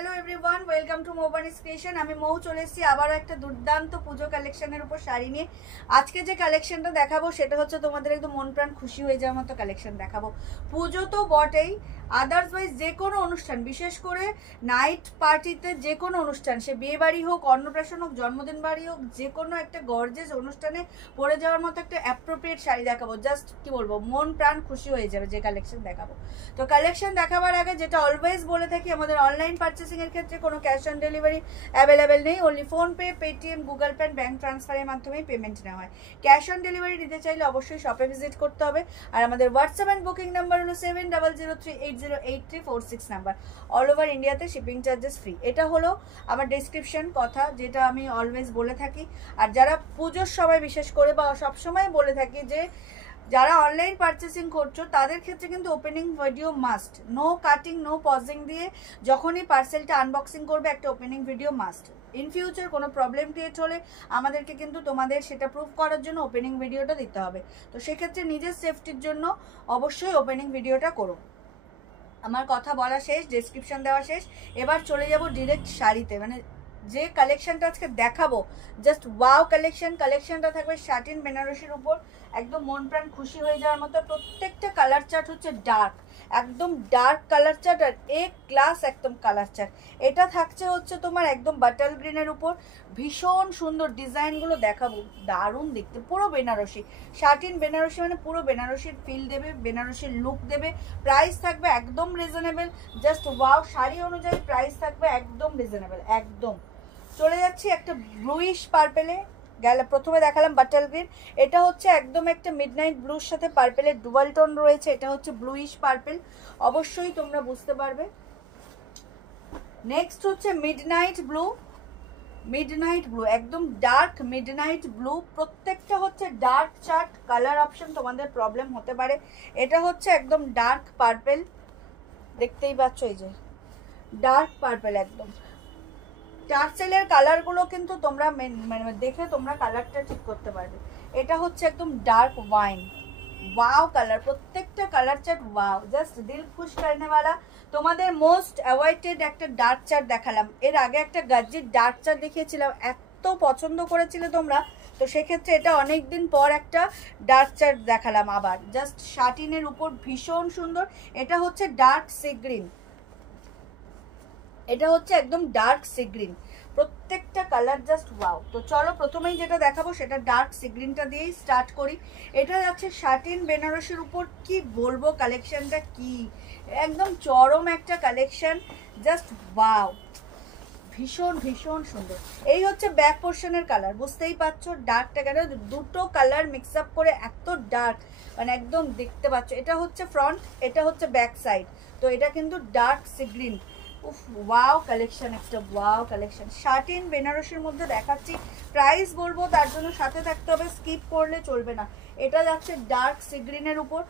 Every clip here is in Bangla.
Hello everyone, welcome to Moubani's creation. আমি মৌ চলে এসেছি আবারও একটা দুর্দান্ত পুজো কালেকশনের উপর শাড়ি নিয়ে। আজকে যে কালেকশনটা দেখাবো সেটা হচ্ছে তোমাদের একদম মন প্রাণ খুশি হয়ে যাওয়ার মতো কালেকশন দেখাবো। পুজো তো বটেই, আদার্সওয়াইজ যে কোনো অনুষ্ঠান, বিশেষ করে নাইট পার্টিতে যে কোনো অনুষ্ঠান, সে বিয়ে বাড়ি হোক, অন্নপ্রাশন হোক, জন্মদিন বাড়ি হোক, যে কোনো একটা গর্জেস অনুষ্ঠানে পরে যাওয়ার মতো একটা অ্যাপ্রোপ্রিয়েট শাড়ি দেখাবো। জাস্ট কি বলবো, মন প্রাণ খুশি হয়ে যাবে যে কালেকশন দেখাবো। তো কালেকশন দেখাবার আগে যেটা অলওয়েজ বলে থাকি, আমাদের অনলাইন পারচেসিং এর ক্ষেত্রে কোনো ক্যাশ অন ডেলিভারি অ্যাভেলেবেল নেই। Only PhonePe, Paytm, Google pay, bank ট্রান্সফারের মাধ্যমেই পেমেন্ট নেওয়া হয়। ক্যাশ অন ডেলিভারি নিতে চাইলে অবশ্যই শপে ভিজিট করতে হবে। আর আমাদের হোয়াটসঅ্যাপ অ্যান্ড বুকিং নাম্বার হলো 7003808346 নাম্বার। অল ওভার ইন্ডিয়াতে শিপিং চার্জেস ফ্রি। এটা হলো আমার ডেসক্রিপশন কথা, যেটা আমি অলওয়েজ বলে থাকি। আর যারা পুজোর সময় বিশেষ করে বা সবসময় বলে থাকি যে যারা অনলাইন পারচেসিং করছো তাদের ক্ষেত্রে কিন্তু opening video must, no cutting, no pausing দিয়ে যখনই পার্সেলটা আনবক্সিং করবে একটা opening video must. In future কোনো প্রবলেম ক্রিয়েট হলে আমাদেরকে কিন্তু তোমাদের সেটা প্রুফ করার জন্য ওপেনিং ভিডিওটা দিতে হবে। তো সেক্ষেত্রে নিজের সেফটির জন্য অবশ্যই ওপেনিং ভিডিওটা করো। আমার কথা বলা শেষ, ডেসক্রিপশন দেওয়া শেষ। এবার চলে যাব ডিরেক্ট শাড়িতে। মানে যে কালেকশনটা আজকে দেখাবো জাস্ট ওয়াও কালেকশন। কালেকশনটা থাকবে শাটিন বেনারসির উপর, একদম মন প্রাণ খুশি হয়ে যাওয়ার মতো। প্রত্যেকটা কালার চার্ট হচ্ছে ডার্ক, একদম ডার্ক কালার চার্ট আর এক ক্লাস একদম কালার চার্ট। এটা থাকছে হচ্ছে তোমার একদম বাটাল গ্রিনের উপর। ভীষণ সুন্দর ডিজাইনগুলো দেখাবো, দারুণ দেখতে, পুরো বেনারসি। শাটিন বেনারসি মানে পুরো বেনারসির ফিল দেবে, বেনারসির লুক দেবে। প্রাইস থাকবে একদম রিজনেবল, জাস্ট ওয়াও। শাড়ি অনুযায়ী প্রাইস থাকবে একদম রিজনেবল, একদম। চলে যাচ্ছি একটা ব্লুইশ পার্পেলে। প্রথমে দেখালাম বাটাল গ্রিন, এটা হচ্ছে একদম একটা মিডনাইট ব্লুর সাথে পার্পেলের ডুয়াল টোন রয়েছে। এটা হচ্ছে ব্লুইশ পার্পেল, অবশ্যই তোমরা বুঝতে পারবে। নেক্সট হচ্ছে মিডনাইট ব্লু। মিডনাইট ব্লু, একদম ডার্ক মিডনাইট ব্লু। প্রত্যেকটা হচ্ছে ডার্ক চার্ট, কালার অপশন তোমাদের প্রবলেম হতে পারে। এটা হচ্ছে একদম ডার্ক পার্পেল, দেখতেই পাচ্ছ, এই যে ডার্ক পার্পেল একদম। টার্সেলের কালারগুলো কিন্তু তোমরা মানে দেখে তোমরা কালারটা ঠিক করতে পারবে। এটা হচ্ছে একদম ডার্ক ওয়াইন, ওয়াও কালার। প্রত্যেকটা কালার চার্ট ওয়াও, জাস্ট দিল খুশ করনেওয়ালা। তোমাদের মোস্ট অ্যাওয়াইটেড একটা ডার্ক চার্ট দেখালাম। এর আগে একটা গাজ্জির ডার্ক চার্ট দেখিয়েছিলাম, এত পছন্দ করেছিলে তোমরা। তো সেক্ষেত্রে এটা অনেকদিন পর একটা ডার্ক চার্ট দেখালাম আবার, জাস্ট শাটিনের উপর ভীষণ সুন্দর। এটা হচ্ছে ডার্ক সি গ্রিন, এটা হচ্ছে একদম ডার্ক সি গ্রিন। প্রত্যেকটা কালার জাস্ট ওয়াও। তো চলো প্রথমেই যেটা দেখাবো সেটা ডার্ক সি গ্রিনটা দিয়েই স্টার্ট করি। এটা যাচ্ছে শাটিন বেনারসির উপর। কি বলবো, কালেকশনটা কি একদম চরম একটা কালেকশন, জাস্ট ওয়াও, ভীষণ ভীষণ সুন্দর। এই হচ্ছে ব্যাক পোর্শনের কালার, বুঝতেই পারছো ডার্কটা কেন, দুটো কালার মিক্স আপ করে এত ডার্ক, মানে একদম দেখতে পাচ্ছ। এটা হচ্ছে ফ্রন্ট, এটা হচ্ছে ব্যাক সাইড। তো এটা কিন্তু ডার্ক সি গ্রিন। উফ, ওয়াও কালেকশন, একটা ওয়াও কালেকশন। শাটিন বেনারসির মধ্যে দেখাচ্ছি, প্রাইস বলবো তার জন্য সাথে থাকতে হবে, স্কিপ করলে চলবে না। এটা যাচ্ছে ডার্ক সি গ্রিনের উপর,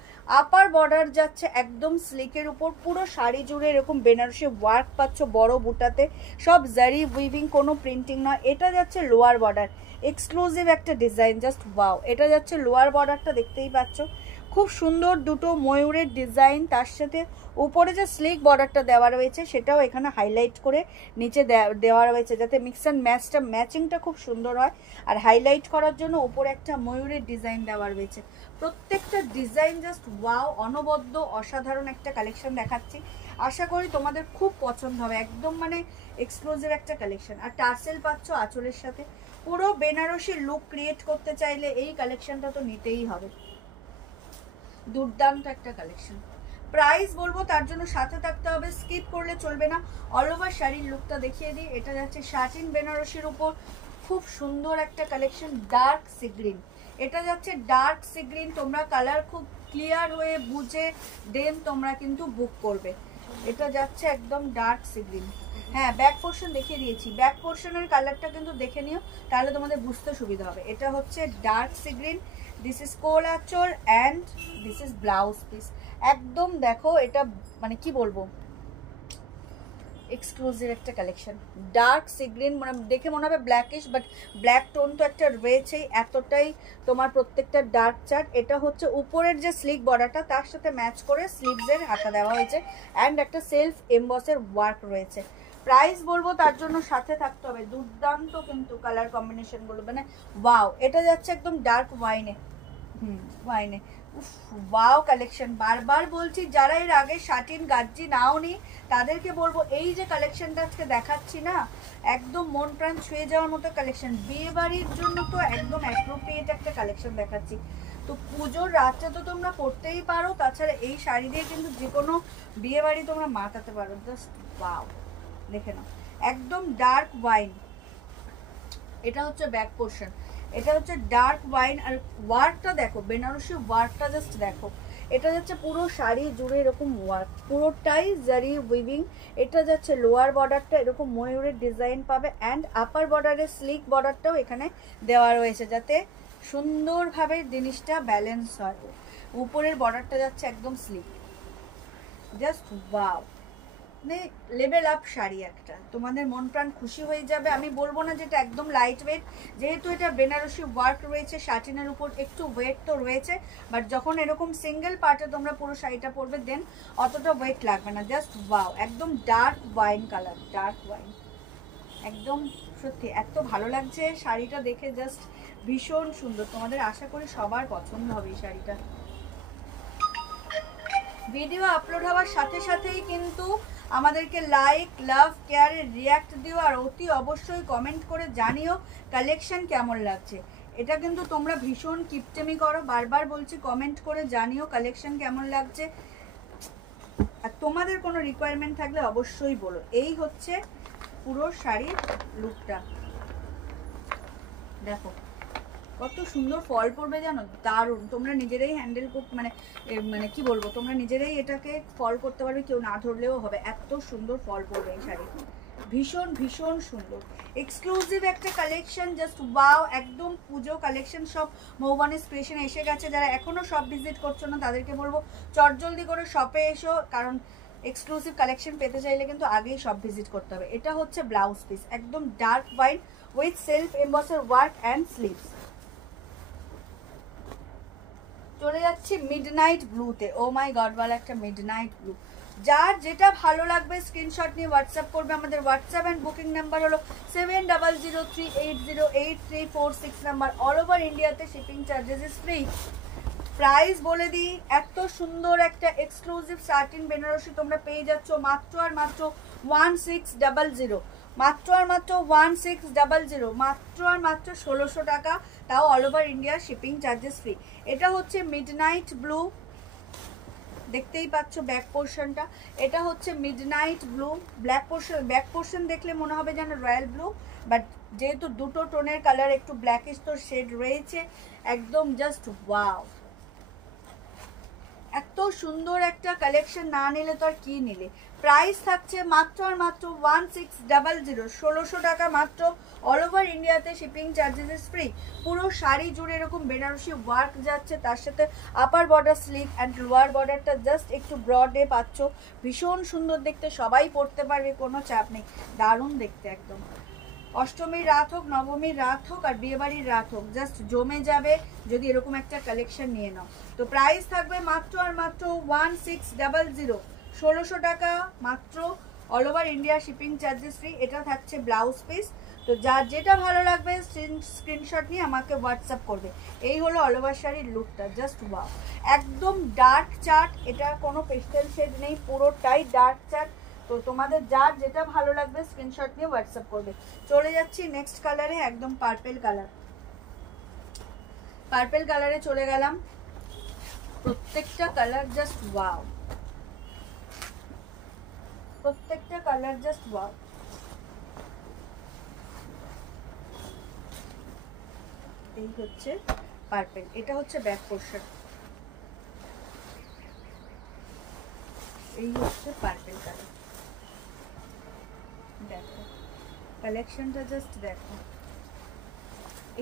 আপার বর্ডার যাচ্ছে একদম স্লিকের উপর। পুরো শাড়ি জুড়ে এরকম বেনারসি ওয়ার্ক পাচ্ছ বড় বুটাতে, সব জারি উইভিং, কোনো প্রিন্টিং নয়। এটা যাচ্ছে লোয়ার বর্ডার, এক্সক্লুসিভ একটা ডিজাইন, জাস্ট ওয়াও। এটা যাচ্ছে লোয়ার বর্ডারটা, দেখতেই পাচ্ছ খুব সুন্দর দুটো ময়ূরের ডিজাইন। তার সাথে উপরে যে স্লিক বর্ডারটা দেওয়া রয়েছে সেটাও এখানে হাইলাইট করে নিচে দেওয়া রয়েছে, যাতে মিক্স অ্যান্ড ম্যাচিংটা খুব সুন্দর হয়। আর হাইলাইট করার জন্য উপরে একটা ময়ূরের ডিজাইন দেওয়া রয়েছে। প্রত্যেকটা ডিজাইন জাস্ট ওয়াও, অনবদ্য অসাধারণ একটা কালেকশন দেখাচ্ছি। আশা করি তোমাদের খুব পছন্দ হবে, একদম মানে এক্সক্লুসিভ একটা কালেকশন। আর টার্সেল পাচ্ছ আঁচলের সাথে। পুরো বেনারসি লুক ক্রিয়েট করতে চাইলে এই কালেকশনটা তো নিতেই হবে, দুর্দান্ত একটা কালেকশন। প্রাইস বলবো তার জন্য সাথে থাকতে হবে, স্কিপ করলে চলবে না। অল ওভার শাড়ির লুকটা দেখিয়ে দিই। এটা যাচ্ছে শাটিন বেনারসির উপর, খুব সুন্দর একটা কালেকশন, ডার্ক সি গ্রিন। এটা যাচ্ছে ডার্ক সি গ্রিন। তোমরা কালার খুব ক্লিয়ার হয়ে বুঝে দেন তোমরা কিন্তু বুক করবে। এটা যাচ্ছে একদম ডার্ক সি গ্রিন। হ্যাঁ, ব্যাক পোর্শন দেখিয়ে দিয়েছি, ব্যাক পোর্শনের কালারটা কিন্তু দেখে নিও, তাহলে তোমাদের বুঝতে সুবিধা হবে। এটা হচ্ছে dark sea green, this is কোল আঁচল and this is blouse piece. একদম দেখো, এটা মানে কি বলবো, এক্সক্লুসিভ একটা কালেকশন। ডার্ক সি গ্রিন মানে দেখে মনে হবে ব্ল্যাকিশ, বাট ব্ল্যাক টোন তো একটা রয়েছেই, এতটাই তোমার প্রত্যেকটা ডার্ক চার্ট। এটা হচ্ছে উপরের যে স্লিক বর্ডারটা তার সাথে ম্যাচ করে স্লিভসের হাতা দেওয়া হয়েছে, অ্যান্ড একটা সেলফ এমবসের ওয়ার্ক রয়েছে। প্রাইস বলবো তার জন্য সাথে থাকতে হবে। দুর্দান্ত কিন্তু কালার কম্বিনেশন গুলো, মানে ওয়াও। এটা যাচ্ছে একদম ডার্ক ওয়াইনে, ওয়াইনে, ওয়াও কালেকশন। বারবার বলছি, যারা এর আগে শাটিন গাজ্জি নাওনি তাদেরকে বলবো, এই যে কালেকশনটা আজকে দেখাচ্ছি না, একদম মন প্রাণ ছুঁয়ে যাওয়ার মতো কালেকশন। বিয়ে বাড়ির জন্য তো একদম অ্যাপ্রোপ্রিয়েট একটা কালেকশন দেখাচ্ছি। তো পুজোর রাতটা তো তোমরা পরতেই পারো, তাছাড়া এই শাড়ি দিয়ে কিন্তু যে কোনো বিয়ে বাড়ি তোমরা মাতাতে পারো। জাস্ট ওয়াও, দেখে নাও, একদম ডার্ক ওয়াইন। এটা হচ্ছে ব্যাক পোর্শন, এটা হচ্ছে ডার্ক ওয়াইন। আর ওয়ার্কটা দেখো, বেনারসি ওয়ার্কটা জাস্ট দেখো। এটা যাচ্ছে পুরো শাড়ি জুড়ে এরকম ওয়ার্ক, পুরোটাই জারি উইভিং। এটা যাচ্ছে লোয়ার বর্ডারটা এরকম ময়ূরের ডিজাইন পাবে, অ্যান্ড আপার বর্ডারের স্লিক বর্ডারটাও এখানে দেওয়া রয়েছে, যাতে সুন্দরভাবে জিনিসটা ব্যালেন্স হয়। উপরের বর্ডারটা যাচ্ছে একদম স্লিক, জাস্ট ওয়াও, মানে লেভেল আপ শাড়ি একটা, তোমাদের মন প্রাণ খুশি হয়ে যাবে। আমি বলবো না যেটা একদম লাইট ওয়েট, যেহেতু এটা বেনারসি ওয়ার্ক রয়েছে, শাটিনের উপর একটু ওয়েট তো রয়েছে, বাট যখন এরকম সিঙ্গেল পার্টে তোমরা পুরো শাড়িটা পরবে দেন অতটা ওয়েট লাগবে না। জাস্ট ওয়াও, একদম dark wine colour, dark wine, একদম সত্যি এত ভালো লাগছে শাড়িটা দেখে, জাস্ট ভীষণ সুন্দর। তোমাদের আশা করি সবার পছন্দ হবে এই শাড়িটা। ভিডিও আপলোড হওয়ার সাথে সাথেই কিন্তু আমাদেরকে লাইক, লাভ, কেয়ারে রিয়াক্ট দিও, আর অতি অবশ্যই কমেন্ট করে জানিও কালেকশন কেমন লাগছে। এটা কিন্তু তোমরা ভীষণ কিপটেমি করো, বারবার বলছি কমেন্ট করে জানিও কালেকশন কেমন লাগছে। আর তোমাদের কোনো রিকোয়ারমেন্ট থাকলে অবশ্যই বলো। এই হচ্ছে পুরো শাড়ির লুকটা, দেখো কত সুন্দর ফল পড়বে জানো, দারুণ। তোমরা নিজেরাই হ্যান্ডেল মানে মানে কি বলবো, তোমরা নিজেরাই এটাকে ফল করতে পারবে, কেউ না ধরলেও হবে, এত সুন্দর ফল পড়বে এই শাড়ি। ভীষণ ভীষণ সুন্দর, এক্সক্লুসিভ একটা কালেকশন, জাস্ট ওয়াও। একদম পুজো কালেকশন সব মৌবানিস ক্রিয়েশনে এসে গেছে। যারা এখনো শপ ভিজিট করছো না তাদেরকে বলবো চটজলদি করে শপে এসো, কারণ এক্সক্লুসিভ কালেকশন পেতে চাইলে কিন্তু আগেই শপ ভিজিট করতে হবে। এটা হচ্ছে ব্লাউজ পিস, একদম ডার্ক ওয়াইন উইথ সেলফ এমবসের ওয়ার্ক অ্যান্ড স্লিভস। চলে যাচ্ছি মিডনাইট ব্লুতে, ও মাই গড বলে একটা মিডনাইট ব্লু। যার যেটা ভালো লাগবে স্ক্রিনশট নিয়ে হোয়াটসঅ্যাপ করবে। আমাদের হোয়াটসঅ্যাপ অ্যান্ড বুকিং নাম্বার হলো 7003808346 নাম্বার। অল ওভার ইন্ডিয়াতে shipping charges is free. Price বলে দিই, এত সুন্দর একটা এক্সক্লুসিভ শাটিন বেনারসি তোমরা পেয়ে যাচ্ছ মাত্র আর মাত্র 1600, মাত্র আর মাত্র 1600, মাত্র আর মাত্র 1600 টাকা, তাও all over India shipping charges free. এটা হচ্ছে মিডনাইট ব্লু, দেখতেই পাচ্ছ ব্যাক পোর্শনটা। এটা হচ্ছে midnight blue, black portion, back portion দেখলে মনে হবে যেন রয়্যাল ব্লু, বাট যেহেতু দুটো টোনের কালার একটু ব্ল্যাকিশ তো শেড রয়েছে, একদম জাস্ট ওয়াও। এত সুন্দর একটা কালেকশন না নিলে তো আর কি নিলে। প্রাইস থাকছে মাত্র আর মাত্র 1600, 1600 টাকা মাত্র। অল ওভার ইন্ডিয়াতে শিপিং চার্জেস ফ্রি। পুরো শাড়ি জুড়ে এরকম বেনারসি ওয়ার্ক যাচ্ছে, তার সাথে upper border sleeve and lower বর্ডারটা জাস্ট একটু ব্রডে পাচ্ছ। ভীষণ সুন্দর দেখতে, সবাই পরতে পারবে, কোনো চাপ নেই, দারুণ দেখতে একদম। অষ্টমীর রাত হোক, নবমীর রাত হোক, আর বিয়েবাড়ির রাত হোক, জাস্ট জমে যাবে যদি এরকম একটা কালেকশন নিয়ে নাও। তো প্রাইস থাকবে মাত্র আর মাত্র 1600, 1600 টাকা মাত্র। All over India shipping charges free. এটা থাকছে ব্লাউজ পিস। তো যার যেটা ভালো লাগবে স্ক্রিনশট নিয়ে আমাকে হোয়াটসঅ্যাপ করবে। এই হলো অল ওভার শাড়ির লুকটা, জাস্ট ওয়াও। একদম ডার্ক চার্ট, এটা কোনো পেস্টেল শেড নেই, পুরোটাই ডার্ক চার্ট। তো তোমাদের যার যেটা ভালো লাগবে স্ক্রিনশট নিয়ে হোয়াটসঅ্যাপ করবে। চলে যাচ্ছি নেক্সট কালারে, একদম পার্পেল কালার। পার্পেল কালারে চলে গেলাম। প্রত্যেকটা কালার জাস্ট ওয়াও, প্রত্যেকটা কালার জাস্ট ওয়াও। এই হচ্ছে পার্পেল, এটা হচ্ছে ব্যাক পোর্শন, এই হচ্ছে পার্পেল কালার। দেখো কালেকশনটা জাস্ট দেখো,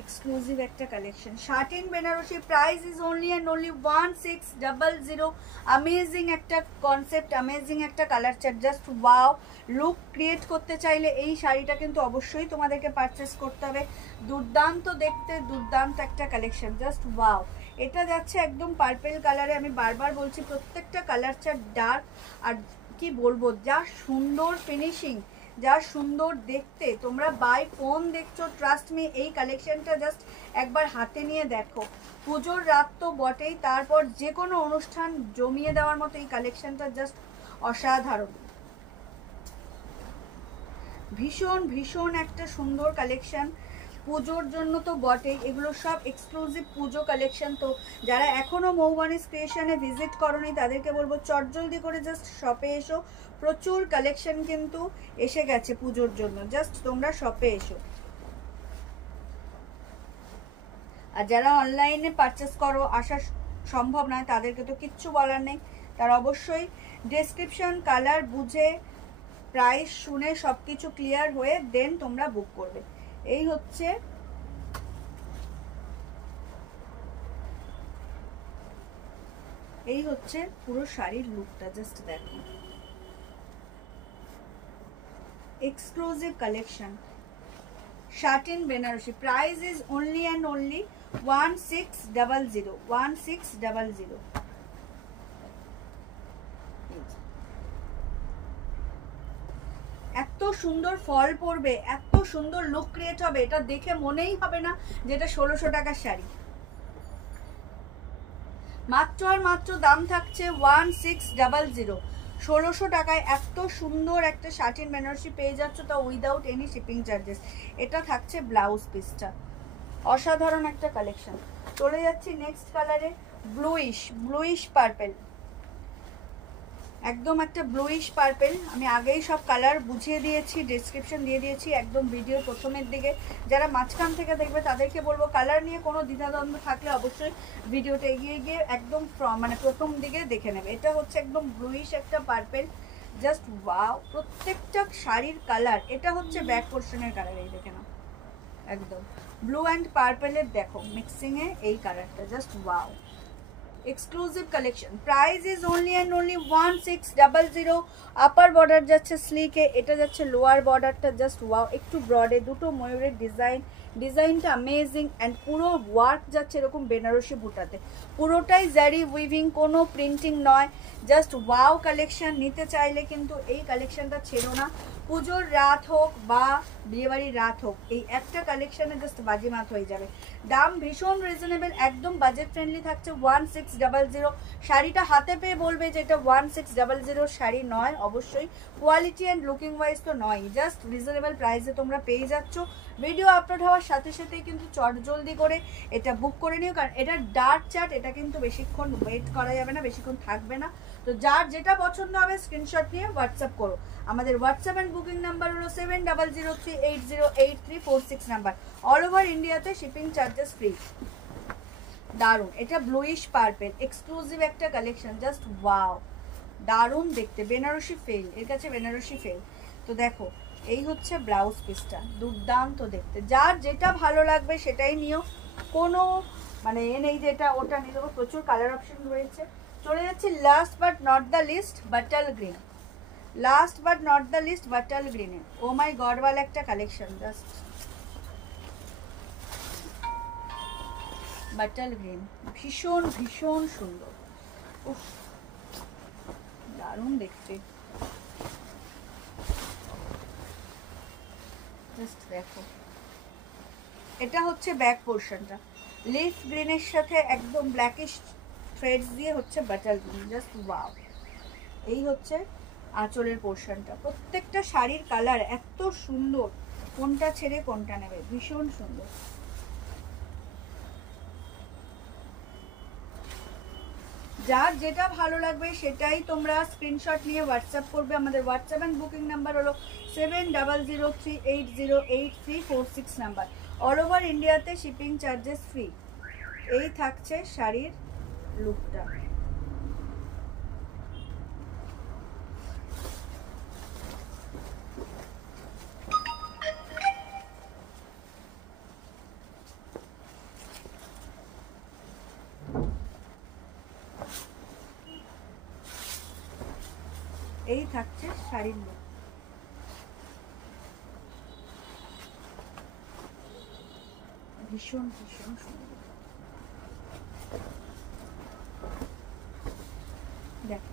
এক্সক্লুসিভ একটা collection. Satin Banarasi, price is only and only 1600। Amazing একটা কনসেপ্ট, অ্যামেজিং একটা colour chart, just wow. Look create করতে চাইলে এই শাড়িটা কিন্তু অবশ্যই তোমাদেরকে পারচেস করতে হবে। দুর্দান্ত দেখতে, দুর্দান্ত একটা কালেকশন, জাস্ট ওয়াও। এটা যাচ্ছে একদম পার্পেল কালারে। আমি বারবার বলছি প্রত্যেকটা কালার চার্ট ডার্ক, আর কি বলবো, যা সুন্দর ফিনিশিং, যা সুন্দর দেখতে। তোমরা বাই ফোন দেখছো, ট্রাস্ট মি এই কালেকশনটা জাস্ট একবার হাতে নিয়ে দেখো। পুজোর রাত তো বটেই, তারপর যে কোনো অনুষ্ঠান জমিয়ে দেওয়ার মতো এই কালেকশনটা জাস্ট অসাধারণ। ভীষণ ভীষণ একটা সুন্দর কালেকশন, পুজোর জন্য তো বটেই। এগুলো সব এক্সক্লুসিভ পুজো কালেকশন। তো যারা এখনও মৌবানিস ক্রিয়েশনে ভিজিট করোনি তাদেরকে বলবো চটজলদি করে জাস্ট শপে এসো। প্রচুর কালেকশন কিন্তু এসে গেছে পুজোর জন্য, জাস্ট তোমরা শপে এসো। আর যারা অনলাইনে পারচেস করো, আসা সম্ভব নয়, তাদেরকে তো কিচ্ছু বলার নেই। তার অবশ্যই ডেসক্রিপশন কালার বুঝে প্রাইস শুনে সব কিছু ক্লিয়ার হয়ে দেন তোমরা বুক করবে। এই হচ্ছে পুরো শাড়ির লুকটা, জাস্ট দেখো। Exclusive collection, satin Banarasi. Price is only and only 1600, 1600। এত সুন্দর ফল পড়বে, এত সুন্দর লুক ক্রিয়েট হবে, এটা দেখে মনেই হবে না যে এটা 1600 টাকার শাড়ি। মাত্র আর মাত্র দাম থাকছে 1600। 1600 টাকায় এত সুন্দর একটা শাটিন বেনারসি পেয়ে যাচ্ছ, তা উইদাউট এনি শিপিং চার্জেস। এটা থাকছে ব্লাউজ পিসটা, অসাধারণ একটা কালেকশন। চলে যাচ্ছি নেক্সট কালারে, ব্লুইশ পার্পেল। একদম একটা ব্লুইশ পার্পেল। আমি আগেই সব কালার বুঝিয়ে দিয়েছি, ডেসক্রিপশন দিয়ে দিয়েছি একদম ভিডিওর প্রথমের দিকে। যারা মাঝখান থেকে দেখবে তাদেরকে বলবো কালার নিয়ে কোনো দ্বিধাদ্বন্দ্ব থাকলে অবশ্যই ভিডিওটা এগিয়ে গিয়ে একদম মানে প্রথম দিকে দেখে নেবে। এটা হচ্ছে একদম ব্লুইশ একটা পার্পেল, জাস্ট ওয়াও। প্রত্যেকটা শাড়ির কালার, এটা হচ্ছে ব্যাক পোর্শনের কালার, এই দেখে নাও, একদম ব্লু অ্যান্ড পার্পেলের দেখো মিক্সিংয়ে এই কালারটা, just wow. Exclusive collection. Price is only and only 1600। Upper border যাচ্ছে স্লিকে, এটা যাচ্ছে লোয়ার বর্ডারটা, জাস্ট ওয়াও। একটু ব্রডে দুটো ময়ূরের ডিজাইনটা অ্যামেজিং। অ্যান্ড পুরো ওয়ার্ক যাচ্ছে এরকম বেনারসি বুটাতে, পুরোটাই জারি উইভিং, কোনো প্রিন্টিং নয়, জাস্ট ওয়াও কালেকশন। নিতে চাইলে কিন্তু এই কালেকশনটা ছেড়ো না। পুজোর রাত হোক বা বিয়েবাড়ির রাত হোক, এই একটা কালেকশনে জাস্ট বাজিমাত হয়ে যাবে। দাম ভীষণ রিজনেবল, একদম বাজেট ফ্রেন্ডলি থাকছে 1600। শাড়িটা হাতে পেয়ে বলবে যে এটা 1600 শাড়ি নয়, অবশ্যই কোয়ালিটি অ্যান্ড লুকিং ওয়াইজ তো নয়, জাস্ট রিজনেবল প্রাইসে তোমরা পেয়ে যাচ্ছ। ভিডিও আপলোড হওয়ার সাথে সাথেই কিন্তু চটজলদি করে এটা বুক করে নিও, কারণ এটা ডার্ক চার্ট, এটা কিন্তু বেশিক্ষণ ওয়েট করা যাবে না, বেশিক্ষণ থাকবে না। তো যার যেটা পছন্দ হবে স্ক্রিনশট নিয়ে হোয়াটসঅ্যাপ করো। আমাদের হোয়াটসঅ্যাপ অ্যান্ড বুকিং নাম্বার হলো 7003808346 নাম্বার। অল ওভার ইন্ডিয়াতে শিপিং চার্জেস ফ্রি। দারুণ, এটা ব্লুইশ পার্পেল, এক্সক্লুসিভ একটা কালেকশন, জাস্ট ওয়াও, দারুণ দেখতে। বেনারসি ফেল, এর কাছে বেনারসি ফেল। তো দেখো এই হচ্ছে ব্লাউজ পিসটা, দুর্দান্ত দেখতে। যার যেটা ভালো লাগবে সেটাই নিও, কোনো মানে এ নেই যে এটা ওটা নিয়ে দেবো, প্রচুর কালার অপশন রয়েছে। চলে যাচ্ছি last but not the least, bottle green. Last but not the least, bottle গ্রিনে ও মাই গড ওয়ালা একটা কালেকশন, জাস্ট বাটাল গ্রিন, ভীষণ ভীষণ সুন্দর, উফ দারুণ দেখতে। জাস্ট দেখো, এটা হচ্ছে ব্যাক পোর্শনটা, লিফ গ্রিনের সাথে একদম ব্ল্যাকিশ থ্রেডস দিয়ে হচ্ছে বাটাল গ্রিন, জাস্ট ওয়াও। এই হচ্ছে আঁচলের পোর্শনটা। প্রত্যেকটা শাড়ির কালার এত সুন্দর, কোনটা ছেড়ে কোনটা নেবে, ভীষণ সুন্দর। যার যেটা ভালো লাগবে সেটাই তোমরা স্ক্রিনশট নিয়ে হোয়াটসঅ্যাপ করবে। আমাদের হোয়াটসঅ্যাপ অ্যান্ড বুকিং নাম্বার হলো 7003808346 নাম্বার। অল ওভার ইন্ডিয়াতে শিপিং চার্জেস ফ্রি। এই থাকছে শাড়ির লুকটা, এই থাকছে শাড়ির লুক, ভীষণ ভীষণ সুন্দর। দেখো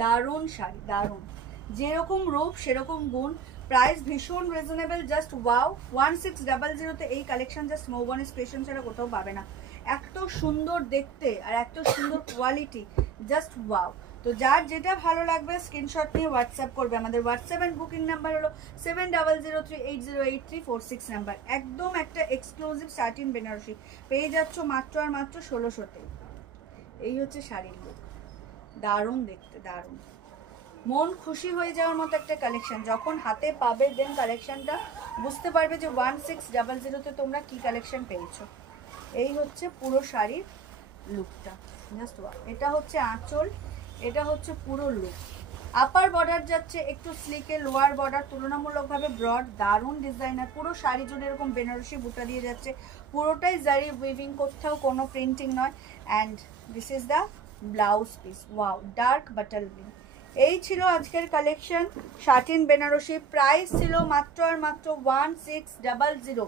দারুণ শাড়ি, দারুণ, যেরকম রূপ সেরকম গুণ, প্রাইস ভীষণ রিজনেবল, জাস্ট ওয়াও। 1600 এই কালেকশন জাস্ট মৌবনিস ক্রিয়েশন ছাড়া কোথাও পাবে না। এত সুন্দর দেখতে আর এত সুন্দর কোয়ালিটি, জাস্ট ওয়াও। তো যার যেটা ভালো লাগবে স্ক্রিনশট নিয়ে হোয়াটসঅ্যাপ করবে। আমাদের হোয়াটসঅ্যাপ অ্যান্ড বুকিং নাম্বার হলো 7003808346 নাম্বার। একদম একটা এক্সক্লুসিভ স্যাটিন বেনারসি পেয়ে যাচ্ছ মাত্র আর মাত্র 1600-তে। এই হচ্ছে শাড়ির লুক, দারুণ দেখতে, দারুণ, মন খুশি হয়ে যাওয়ার মতো একটা কালেকশন। যখন হাতে পাবে দেন কালেকশনটা বুঝতে পারবে যে 1600-তে তোমরা কি কালেকশন পেয়েছো। এই হচ্ছে পুরো শাড়ির লুকটা, জাস্ট ওয়াও। এটা হচ্ছে আঁচল, এটা হচ্ছে পুরো লুক। আপার বর্ডার যাচ্ছে একটু স্লিকে, লোয়ার বর্ডার তুলনামূলকভাবে ব্রড, দারুণ ডিজাইনার। পুরো শাড়ি জুড়ে এরকম বেনারসি বুটা দিয়ে যাচ্ছে, পুরোটাই জারি উইভিং, কোথাও কোনো প্রিন্টিং নয়। And this is the blouse piece, wow, dark butter green. এই ছিল আজকের কালেকশন শাটিন বেনারসি। প্রাইস ছিল মাত্র আর মাত্র 1600,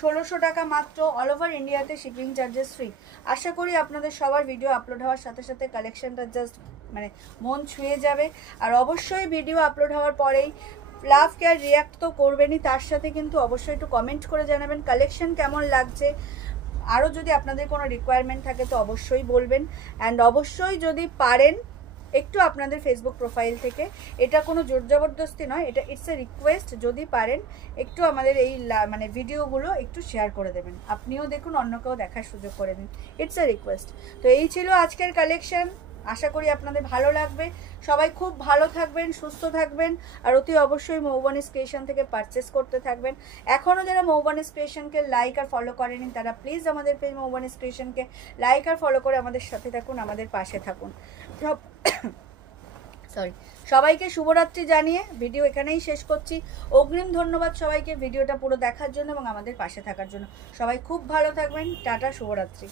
1600 টাকা মাত্র। অল ওভার ইন্ডিয়াতে শিপিং চার্জেস ফ্রি। আশা করি আপনাদের সবার ভিডিও আপলোড হওয়ার সাথে সাথে কালেকশনটা জাস্ট মানে মন ছুঁয়ে যাবে। আর অবশ্যই ভিডিও আপলোড হওয়ার পরেই লাভ কেয়ার রিয়াক্ট তো করবেনই, তার সাথে কিন্তু অবশ্যই একটু কমেন্ট করে জানাবেন কালেকশন কেমন লাগছে। আরও যদি আপনাদের কোনো রিকোয়ারমেন্ট থাকে তো অবশ্যই বলবেন। অ্যান্ড অবশ্যই যদি পারেন একটু আপনাদের ফেসবুক প্রোফাইল থেকে, এটা কোনো জোর জবরদস্তি নয়, এটা ইটস এ রিকোয়েস্ট, যদি পারেন একটু আমাদের এই মানে ভিডিওগুলো একটু শেয়ার করে দেবেন। আপনিও দেখুন, অন্যকেও দেখার সুযোগ করে দিন, ইটস এ রিকোয়েস্ট। তো এই ছিল আজকের কালেকশন, আশা করি আপনাদের ভালো লাগবে। সবাই খুব ভালো থাকবেন, সুস্থ থাকবেন, আর অতি অবশ্যই মৌবনিস ক্রিয়েশন থেকে পারচেস করতে থাকবেন। এখনও যারা মৌবনিস ক্রিয়েশনকে লাইক আর ফলো করেনি তারা প্লিজ আমাদের পেজ মৌবনিস ক্রিয়েশনকে লাইক আর ফলো করে আমাদের সাথে থাকুন, আমাদের পাশে থাকুন। সবাইকে শুভরাত্রি জানিয়ে ভিডিও এখানেই শেষ করছি। অগ্রিম ধন্যবাদ সবাইকে ভিডিওটা পুরো দেখার জন্য এবং আমাদের পাশে থাকার জন্য। সবাই খুব ভালো থাকবেন, টাটা, শুভরাত্রি।